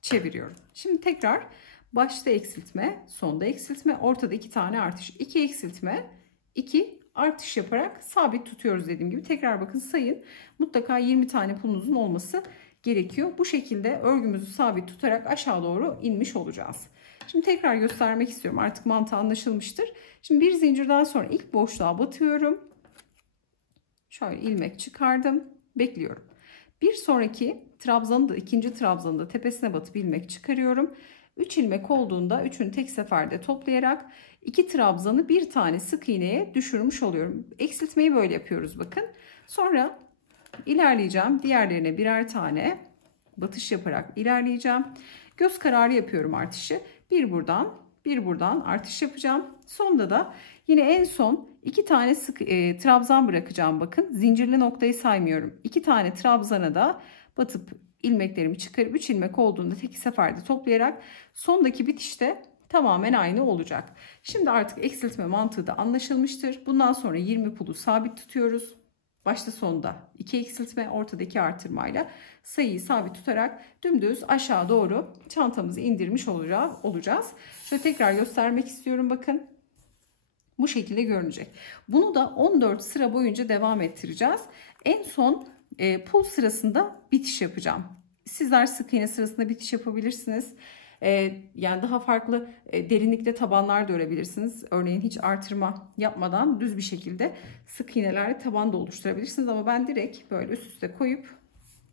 çeviriyorum. Şimdi tekrar başta eksiltme, sonda eksiltme, ortada 2 tane artış. 2 eksiltme, 2 artış yaparak sabit tutuyoruz dediğim gibi. Tekrar bakın sayın. Mutlaka 20 tane pulunuzun olması gerekiyor. Bu şekilde örgümüzü sabit tutarak aşağı doğru inmiş olacağız. Şimdi tekrar göstermek istiyorum. Artık mantığı anlaşılmıştır. Şimdi bir zincirden sonra ilk boşluğa batıyorum. Şöyle ilmek çıkardım. Bekliyorum. Bir sonraki trabzanı da, ikinci trabzanı da tepesine batıp ilmek çıkarıyorum. 3 ilmek olduğunda üçünü tek seferde toplayarak 2 trabzanı bir tane sık iğneye düşürmüş oluyorum. Eksiltmeyi böyle yapıyoruz bakın. Sonra ilerleyeceğim. Diğerlerine birer tane batış yaparak ilerleyeceğim. Göz kararı yapıyorum artışı. Bir buradan artış yapacağım. Sonda da yine en son 2 tane sık trabzan bırakacağım bakın. Zincirli noktayı saymıyorum. 2 tane trabzana da batıp ilmeklerimi çıkarıp 3 ilmek olduğunda tek seferde toplayarak sondaki bitişte tamamen aynı olacak. Şimdi artık eksiltme mantığı da anlaşılmıştır. Bundan sonra 20 pulu sabit tutuyoruz. Başta sonda 2 eksiltme, ortadaki artırmayla sayıyı sabit tutarak dümdüz aşağı doğru çantamızı indirmiş olacağız. Şöyle tekrar göstermek istiyorum, bakın. Bu şekilde görünecek. Bunu da 14 sıra boyunca devam ettireceğiz. En son pul sırasında bitiş yapacağım. Sizler sık iğne sırasında bitiş yapabilirsiniz. Yani daha farklı derinlikte tabanlar da örebilirsiniz. Örneğin hiç artırma yapmadan düz bir şekilde sık iğnelerle taban da oluşturabilirsiniz. Ama ben direkt böyle üst üste koyup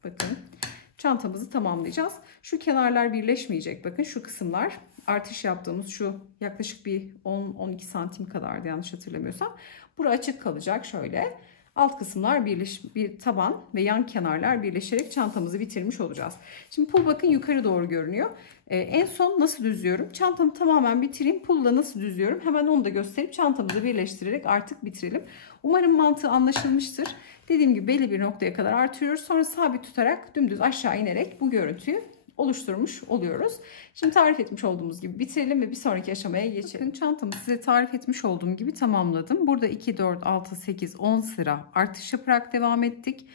bakın çantamızı tamamlayacağız. Şu kenarlar birleşmeyecek. Bakın şu kısımlar artış yaptığımız şu yaklaşık bir 10-12 santim kadardı yanlış hatırlamıyorsam. Bura açık kalacak şöyle. Alt kısımlar bir taban ve yan kenarlar birleşerek çantamızı bitirmiş olacağız. Şimdi pul bakın yukarı doğru görünüyor. En son nasıl düzüyorum? Çantamı tamamen bitireyim. Pulla nasıl düzüyorum? Hemen onu da gösterip çantamızı birleştirerek artık bitirelim. Umarım mantığı anlaşılmıştır. Dediğim gibi belli bir noktaya kadar artırıyoruz. Sonra sabit tutarak dümdüz aşağı inerek bu görüntüyü oluşturmuş oluyoruz. Şimdi tarif etmiş olduğumuz gibi bitirelim ve bir sonraki aşamaya geçelim. Bakın çantamı size tarif etmiş olduğum gibi tamamladım. Burada 2, 4, 6, 8, 10 sıra artış yaparak devam ettik.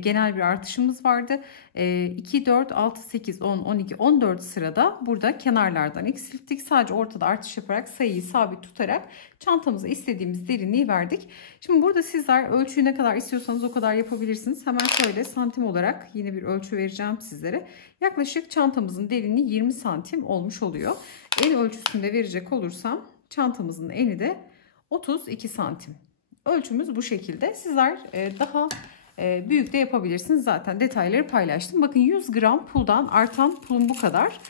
Genel bir artışımız vardı. 2, 4, 6, 8, 10, 12, 14 sırada burada kenarlardan eksilttik. Sadece ortada artış yaparak sayıyı sabit tutarak çantamıza istediğimiz derinliği verdik. Şimdi burada sizler ölçüyü ne kadar istiyorsanız o kadar yapabilirsiniz. Hemen şöyle santim olarak yine bir ölçü vereceğim sizlere. Yaklaşık çantamızın derinliği 20 santim olmuş oluyor. En ölçüsünde verecek olursam çantamızın eni de 32 santim. Ölçümüz bu şekilde. Sizler daha büyük de yapabilirsiniz. Zaten detayları paylaştım. Bakın 100 gram puldan artan pulum bu kadar.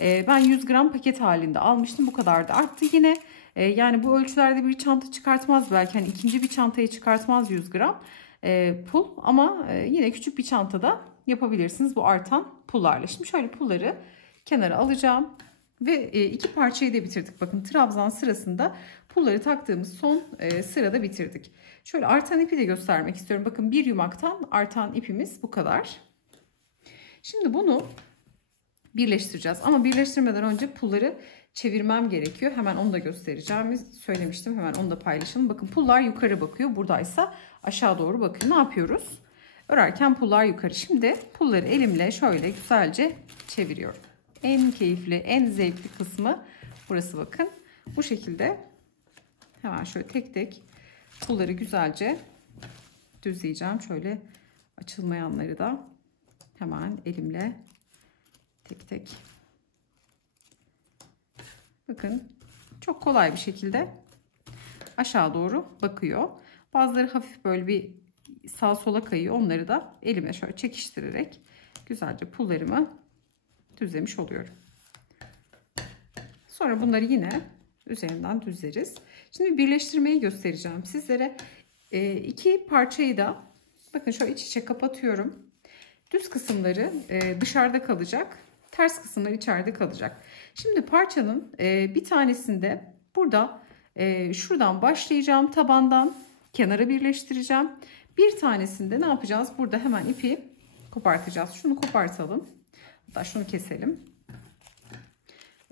Ben 100 gram paket halinde almıştım. Bu kadar da arttı yine. Yani bu ölçülerde bir çanta çıkartmaz belki. Hani ikinci bir çantayı çıkartmaz 100 gram pul. Ama yine küçük bir çantada yapabilirsiniz bu artan pullarla. Şimdi şöyle pulları kenara alacağım. Ve iki parçayı da bitirdik. Bakın trabzan sırasında pulları taktığımız son sırada bitirdik. Şöyle artan ipi de göstermek istiyorum. Bakın bir yumaktan artan ipimiz bu kadar. Şimdi bunu birleştireceğiz. Ama birleştirmeden önce pulları çevirmem gerekiyor. Hemen onu da göstereceğimi söylemiştim. Hemen onu da paylaşalım. Bakın pullar yukarı bakıyor. Buradaysa aşağı doğru bakıyor. Ne yapıyoruz? Örerken pullar yukarı. Şimdi pulları elimle şöyle güzelce çeviriyorum. En keyifli, en zevkli kısmı burası bakın. Bu şekilde hemen şöyle tek tek pulları güzelce düzleyeceğim. Şöyle açılmayanları da hemen elimle tek tek. Bakın çok kolay bir şekilde aşağı doğru bakıyor. Bazıları hafif böyle bir sağa sola kayıyor. Onları da elime şöyle çekiştirerek güzelce pullarımı düzlemiş oluyorum. Sonra bunları yine üzerinden düzleriz. Şimdi birleştirmeyi göstereceğim sizlere. İki parçayı da bakın şöyle iç içe kapatıyorum. Düz kısımları dışarıda kalacak. Ters kısımlar içeride kalacak. Şimdi parçanın bir tanesinde burada şuradan başlayacağım. Tabandan kenara birleştireceğim. Bir tanesinde ne yapacağız? Burada hemen ipi kopartacağız. Şunu kopartalım. Hatta şunu keselim.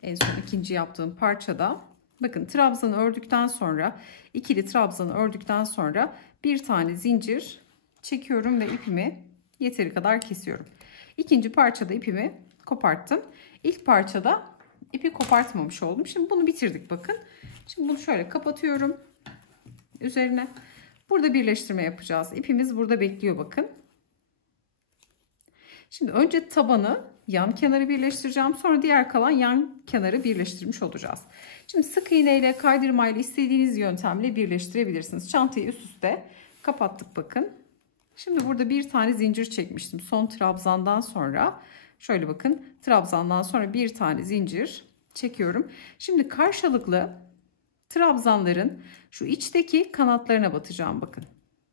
En son ikinci yaptığım parçada bakın trabzanı ördükten sonra ikili trabzanı ördükten sonra bir tane zincir çekiyorum ve ipimi yeteri kadar kesiyorum. İkinci parçada ipimi koparttım. İlk parçada ipi kopartmamış oldum. Şimdi bunu bitirdik bakın. Şimdi bunu şöyle kapatıyorum üzerine. Burada birleştirme yapacağız. İpimiz burada bekliyor bakın. Şimdi önce tabanı yan kenarı birleştireceğim. Sonra diğer kalan yan kenarı birleştirmiş olacağız. Şimdi sık iğne ile kaydırmayla istediğiniz yöntemle birleştirebilirsiniz. Çantayı üst üste kapattık bakın. Şimdi burada bir tane zincir çekmiştim. Son trabzandan sonra şöyle bakın trabzandan sonra bir tane zincir çekiyorum. Şimdi karşılıklı trabzanların şu içteki kanatlarına batacağım bakın.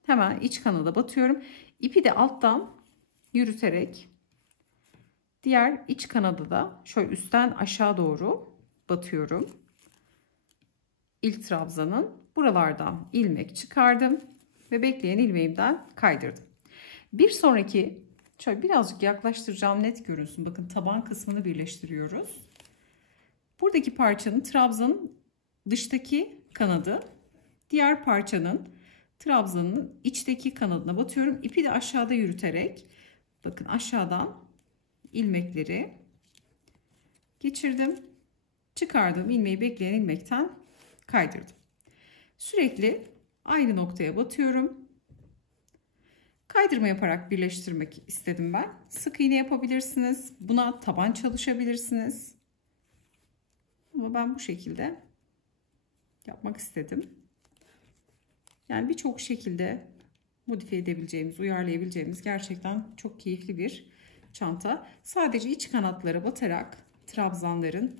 Hemen iç kanada batıyorum. İpi de alttan yürüterek diğer iç kanadı da şöyle üstten aşağı doğru batıyorum. İlk trabzanın buralardan ilmek çıkardım ve bekleyen ilmeğimden kaydırdım. Bir sonraki şöyle birazcık yaklaştıracağım net görünsün. Bakın taban kısmını birleştiriyoruz. Buradaki parçanın trabzanın dıştaki kanadı, diğer parçanın trabzanın içteki kanadına batıyorum. İpi de aşağıda yürüterek, bakın aşağıdan ilmekleri geçirdim. Çıkardığım ilmeği bekleyen ilmekten kaydırdım. Sürekli aynı noktaya batıyorum. Kaydırma yaparak birleştirmek istedim ben. Sık iğne yapabilirsiniz. Buna taban çalışabilirsiniz. Ama ben bu şekilde yapmak istedim. Yani birçok şekilde modifiye edebileceğimiz, uyarlayabileceğimiz gerçekten çok keyifli bir çanta. Sadece iç kanatlara batarak trabzanların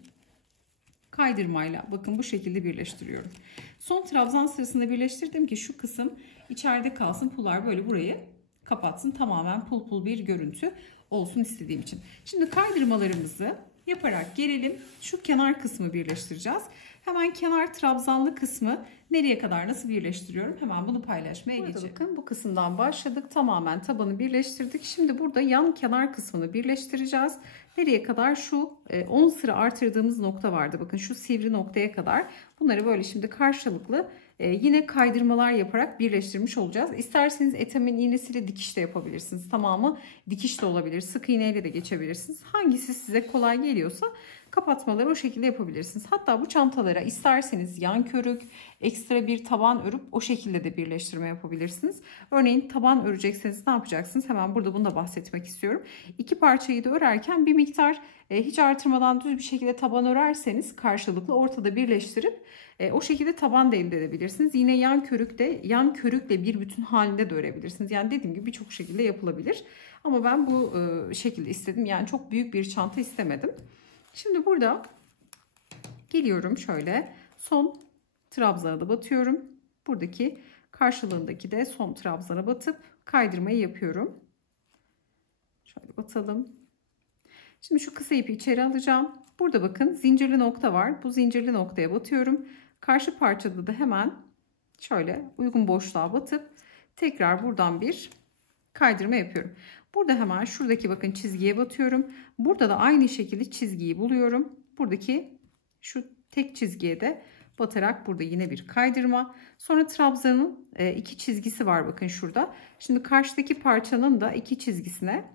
kaydırmayla bakın bu şekilde birleştiriyorum. Son trabzan sırasında birleştirdim ki şu kısım içeride kalsın. Pullar böyle burayı kapatsın. Tamamen pul pul bir görüntü olsun istediğim için. Şimdi kaydırmalarımızı yaparak gelelim. Şu kenar kısmı birleştireceğiz. Hemen kenar trabzanlı kısmı nereye kadar nasıl birleştiriyorum? Hemen bunu paylaşmaya geçelim. Bakın bu kısımdan başladık. Tamamen tabanı birleştirdik. Şimdi burada yan kenar kısmını birleştireceğiz. Nereye kadar? Şu 10 sıra artırdığımız nokta vardı. Bakın şu sivri noktaya kadar. Bunları böyle şimdi karşılıklı yine kaydırmalar yaparak birleştirmiş olacağız. İsterseniz etamin iğnesiyle dikiş de yapabilirsiniz. Tamamı dikiş de olabilir. Sık iğneyle de geçebilirsiniz. Hangisi size kolay geliyorsa kapatmaları o şekilde yapabilirsiniz. Hatta bu çantalara isterseniz yan körük, ekstra bir taban örüp o şekilde de birleştirme yapabilirsiniz. Örneğin taban örecekseniz ne yapacaksınız? Hemen burada bunu da bahsetmek istiyorum. İki parçayı da örerken bir miktar hiç artırmadan düz bir şekilde taban örerseniz karşılıklı ortada birleştirip o şekilde taban da elde edebilirsiniz. Yine yan körükle bir bütün halinde de örebilirsiniz. Yani dediğim gibi birçok şekilde yapılabilir. Ama ben bu şekilde istedim. Yani çok büyük bir çanta istemedim. Şimdi burada geliyorum şöyle son trabzana da batıyorum. Buradaki karşılığındaki de son trabzana batıp kaydırmayı yapıyorum. Şöyle batalım. Şimdi şu kısa ipi içeri alacağım. Burada bakın zincirli nokta var. Bu zincirli noktaya batıyorum. Karşı parçada da hemen şöyle uygun boşluğa batıp tekrar buradan bir kaydırma yapıyorum. Burada hemen şuradaki bakın çizgiye batıyorum. Burada da aynı şekilde çizgiyi buluyorum. Buradaki şu tek çizgiye de batarak burada yine bir kaydırma. Sonra trabzanın iki çizgisi var bakın şurada. Şimdi karşıdaki parçanın da iki çizgisine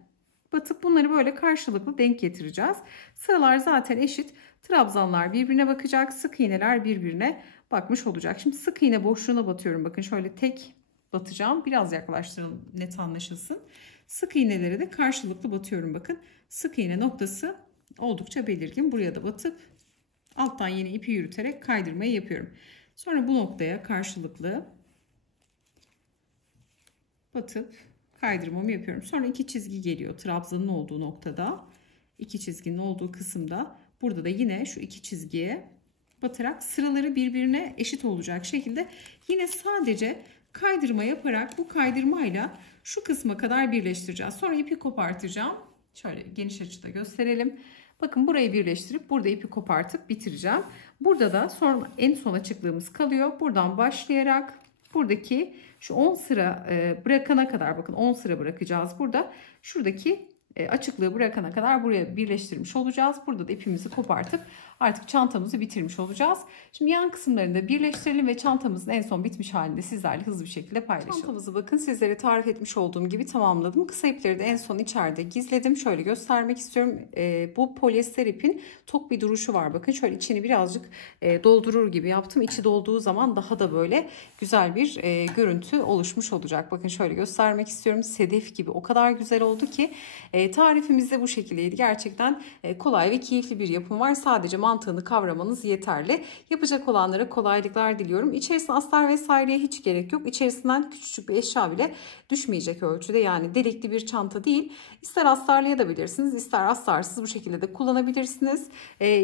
batıp bunları böyle karşılıklı denk getireceğiz. Sıralar zaten eşit. Trabzanlar birbirine bakacak. Sık iğneler birbirine bakmış olacak. Şimdi sık iğne boşluğuna batıyorum. Bakın şöyle tek batacağım. Biraz yaklaştıralım net anlaşılsın. Sık iğneleri de karşılıklı batıyorum. Bakın sık iğne noktası oldukça belirgin. Buraya da batıp alttan yine ipi yürüterek kaydırmayı yapıyorum. Sonra bu noktaya karşılıklı batıp kaydırmamı yapıyorum. Sonra iki çizgi geliyor trabzanın olduğu noktada. İki çizginin olduğu kısımda. Burada da yine şu iki çizgiye batarak sıraları birbirine eşit olacak şekilde yine sadece kaydırma yaparak bu kaydırmayla şu kısma kadar birleştireceğiz. Sonra ipi kopartacağım. Şöyle geniş açıda gösterelim. Bakın burayı birleştirip burada ipi kopartıp bitireceğim. Burada da sonra en son açıklığımız kalıyor. Buradan başlayarak buradaki şu 10 sıra bırakana kadar bakın 10 sıra bırakacağız burada. Şuradaki açıklığı bırakana kadar buraya birleştirmiş olacağız. Burada da ipimizi kopartıp artık çantamızı bitirmiş olacağız. Şimdi yan kısımlarını da birleştirelim ve çantamızın en son bitmiş halinde sizlerle hızlı bir şekilde paylaşalım. Çantamızı bakın sizlere tarif etmiş olduğum gibi tamamladım. Kısa ipleri de en son içeride gizledim. Şöyle göstermek istiyorum. Bu polyester ipin tok bir duruşu var. Bakın şöyle içini birazcık doldurur gibi yaptım. İçi dolduğu zaman daha da böyle güzel bir görüntü oluşmuş olacak. Bakın şöyle göstermek istiyorum. Sedef gibi o kadar güzel oldu ki tarifimiz de bu şekildeydi. Gerçekten kolay ve keyifli bir yapım var. Sadece mantığını kavramanız yeterli. Yapacak olanlara kolaylıklar diliyorum. İçerisine astar vesaireye hiç gerek yok. İçerisinden küçücük bir eşya bile düşmeyecek ölçüde. Yani delikli bir çanta değil. İster astarlayabilirsiniz, ister astarsız bu şekilde de kullanabilirsiniz.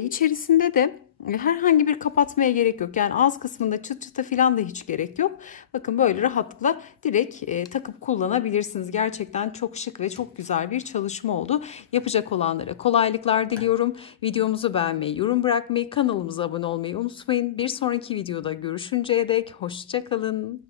İçerisinde de herhangi bir kapatmaya gerek yok. Yani ağız kısmında çıt çıta falan da hiç gerek yok. Bakın böyle rahatlıkla direkt takıp kullanabilirsiniz. Gerçekten çok şık ve çok güzel bir çalışma oldu. Yapacak olanlara kolaylıklar diliyorum. Videomuzu beğenmeyi, yorum bırakmayı, kanalımıza abone olmayı unutmayın. Bir sonraki videoda görüşünceye dek hoşça kalın.